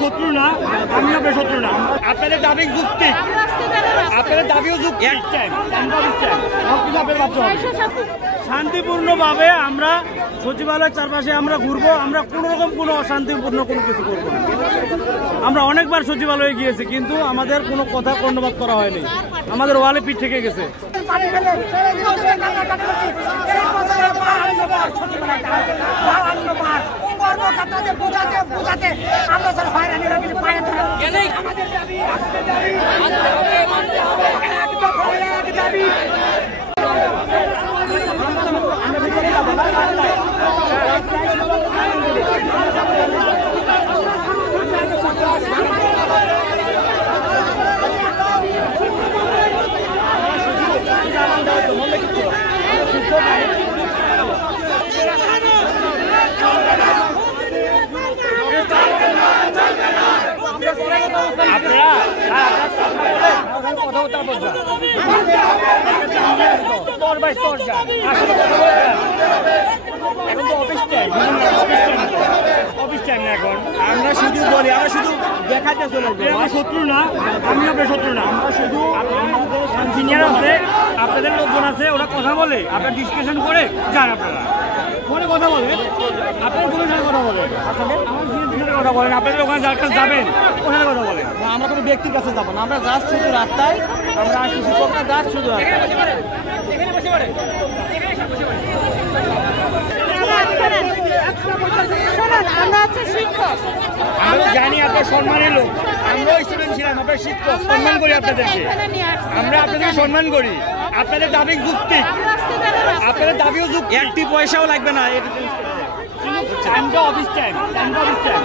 শত্রু না, আমিও শত্রু না। আপনাদের দাবি যুক্তি, আপনাদের দাবিও যুক্তি। শান্তিপূর্ণভাবে আমরা সচিবালয়ের চারপাশে আমরা ঘুরবো, আমরা কোনো রকম কোনো অশান্তিপূর্ণ কোনো কিছু করবো না। আমরা অনেকবার সচিবালয়ে গিয়েছি, কিন্তু আমাদের কোনো কথা কর্ণপাত করা হয়নি, আমাদের ওয়ালে পিঠ থেকে গেছে। আমরা শুধু বলি, আমরা শুধু দেখাতে চলে যাই, শত্রু না, আমিও শত্রু না। আমরা শুধু সিনিয়র আছে, আপনাদের লোকজন আছে, ওরা কথা বলে, আপনারা ডিসকাশন করে যান, আপনারা ফোনে কথা বলেন, আপনার ফোনের সাথে কথা বলেন, কথা বলেন, আপনাদের ওখানে যার কাছে যাবেন ওখানে কথা বলেন। আমরা কোনো ব্যক্তির কাছে যাবো না, আমরা যাচ্ছি শুধু রাস্তায়, আমরা শিক্ষকরা যাচ্ছি শুধু রাস্তায়। আমরা জানি আপনার সম্মানের লোক, আমরাও স্টুডেন্ট ছিলাম, আপনার শিক্ষক, সম্মান করি আপনাদেরকে, আমরা আপনাদের সম্মান করি। আপনাদের দাবি যুক্তি, আপনাদের দাবিও যুক্তি, একটি পয়সাও লাগবে না। টাইমটা অফিস টাইম, টাইমটা অফিস টাইম,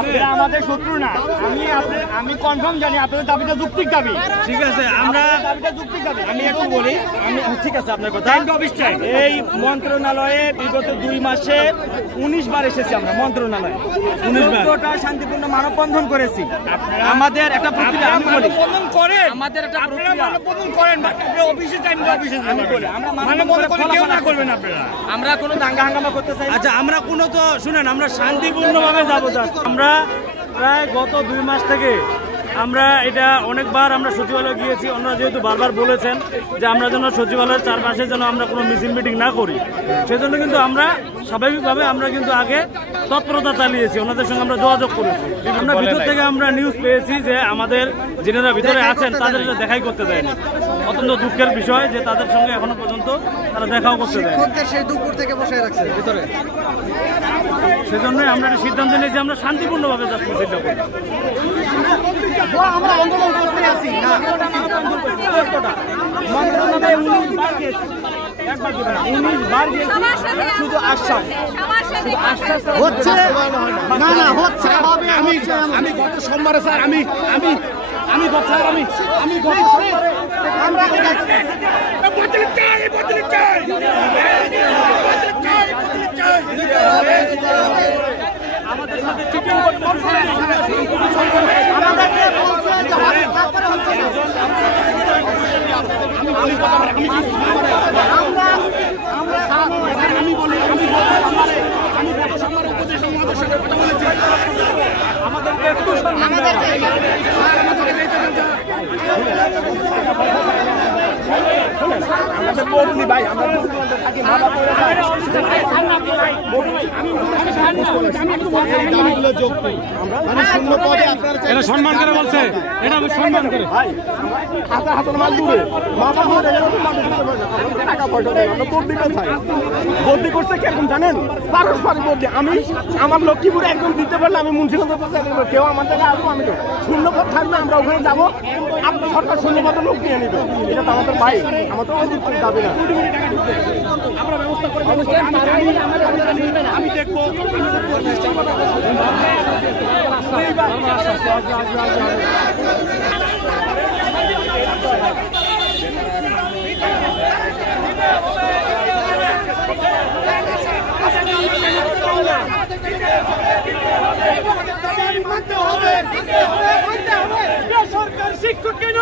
আপনারা আমাদের শত্রু না। আমি কনফার্ম জানি আপনাদের দাবিটা যুক্তিক দাবি। ঠিক আছে, আমরা দাবিটা যুক্তিক দাবি। আমি একটু বলি, আমি ঠিক আছে আপনার কথা। টাইমটা অফিস টাইম। এই মন্ত্রণালয়ে বিগত 2 মাসে 19 বার এসেছি আমরা মন্ত্রণালয়ে, 19 বার শান্তিপূর্ণ মানববন্ধন করেছি। আমাদের একটা প্রক্রিয়া, আমি বলি করেন, আমাদের একটা প্রক্রিয়া করেন, অফিসে টাইম অফিসে আমি বলি, আমরা কোনো দাঙ্গা হাঙ্গামা করতে চাই। আচ্ছা, আমরা কোনো তো শুনেন, আমরা শান্তিপূর্ণভাবে যাবো। আমরা প্রায় গত 2 মাস থেকে আমরা এটা অনেকবার আমরা সচিবালয়ে গিয়েছি। ওনারা যেহেতু বারবার বলেছেন যে আমরা যেন সচিবালয়ের চারপাশে যেন আমরা কোনো মিছিল মিটিং না করি, সেজন্য কিন্তু আমরা স্বাভাবিকভাবে আমরা কিন্তু আগে তৎপরতা চালিয়েছি, ওনাদের সঙ্গে আমরা যোগাযোগ করেছি। আমরা ভিতর থেকে আমরা নিউজ পেয়েছি যে আমাদের যিনারা ভিতরে আছেন তাদের দেখাই করতে দেয়নি। অত্যন্ত দুঃখের বিষয় যে তাদের সঙ্গে এখনো পর্যন্ত তারা দেখাও করতে দেয়, সেই দুপুর থেকে বসে রাখছে ভিতরে। সেজন্যই আমরা একটা সিদ্ধান্ত নিয়েছি, আমরা শান্তিপূর্ণভাবে যাচ্ছি মিছিলটা করি। আমরা আন্দোলন করতে আসি না, শুধু আশ্বাস হচ্ছে না, না হচ্ছে হবে। আমি গত সোমবারে স্যার, আমি গত স্যার, আমি গত সোমবারে আমরা আমাদের সাথে চিটিং করতে আমাদেরকে একটু আমাদের বদলি ভাই, আমরা থাকি মামা করে এটা সম্মান করে বলছে, এটা আমি সম্মান করে ভাই হাতে হাতে মাল দূরে মাথা হয়ে গেল টাকা পয়সা দেয়। আমরা বদলি কোথায় বদলি করছে কিরকম জানেন? পারস্পরিক বদলি। আমি আমার লক্ষ্মীপুরে একদম দিতে পারলে আমি মুন্সিগঞ্জ কেউ আমার জায়গায় আসবো, আমি তো শূন্যপদ থাকবে, আমরা ওখানে যাবো, আপনার সরকার শূন্যপদের লোক নিয়ে নিবে। এটা তো আমাদের ভাই, আমাদের অধিক দাবি না। আমরা ব্যবস্থা করে আমি দেখবো সরকার শিক্ষক কেন